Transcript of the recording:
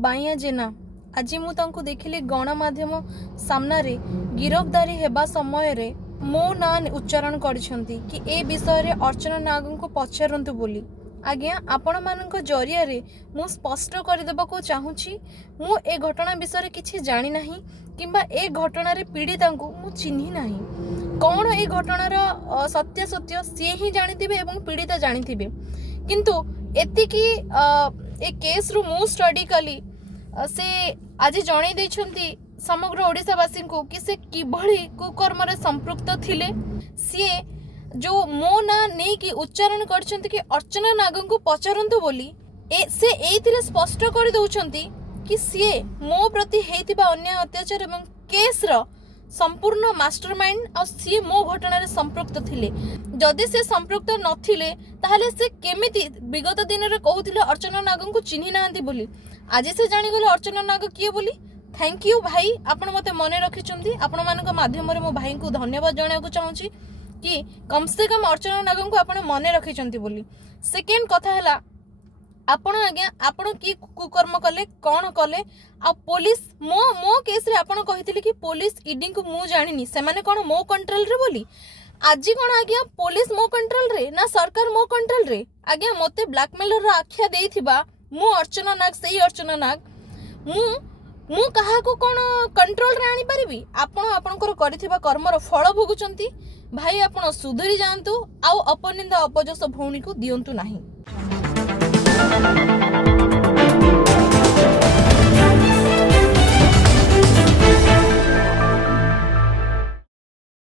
बाइया जेना आज मुझे देखिली गणमाध्यम सामने गिरफ्तारी हेबा समय रे मो ना उच्चारण करिसेंती कि ए विषय रे अर्चना नाग को पचारंतु बोली। आज्ञा आपण मानक जरिया रे मु स्पष्ट कर देबा चाहूची मु ए घटना विषय रे किछि जानि नाही किंबा ए घटना रे पीड़िता को मु चिन्हि नाही। कौन ए घटनार सत्य सत्य सी ही जानिथिबे एवं पीड़िता जानिथिबे, किंतु एतिकी ए केस रु मु स्टडी कली से आज जणै दैछंती समग्र ओडिशावासी को कि से किभଳି कुकर्म रे संपृक्त थिले। सी जो मो ना नहीं कि उच्चारण करछंती कि अर्चना नागन को पचारंतु बोली से एथिरे स्पष्ट कर दउछंती कि सी मो प्रति हेतिबा अन्याय अत्याचार एवं केस रो संपूर्ण मास्टरमाइंड और सी मो घटना रे संपृक्त थिले। जदि से संपृक्त नथिले ताहले से केमिति विगत दिन रे कहउतिले अर्चना नागन को चिन्हि नांती बोली। आज से जानि गले अर्चना नाग किए बोली। थैंक यू भाई, आपण मते मने रखिचंती। आपण मानक माध्यम रे मो भाई को धन्यवाद जणाको चाहूची कि कम से कम अर्चना नागन को आपण मने रखिचंती बोली। सेकेंड कथा हला आपण आज्ञा आपण की कुकर्म कले कौन कले आ पुलिस मो केस रे आपण कहिथिले कि पुलिस ईडी को मु जानिनी से माने कोन मो कंट्रोल रे बोली। आज कोन आज्ञा पुलिस मो कंट्रोल रे ना सरकार मो कंट्रोल रे। आज्ञा मते ब्लैकमेलर रा आख्या देइथिबा मु अर्चना नाग सही अर्चना नाग मु कहा को कोन कंट्रोल रे आनी परिबी। आपण आपनकर करिथिबा कर्मर फल भोगुचंती भाई। आपण सुधरी जांतु आ अपनिंदा अपजस भौणी को दियंतु नाही।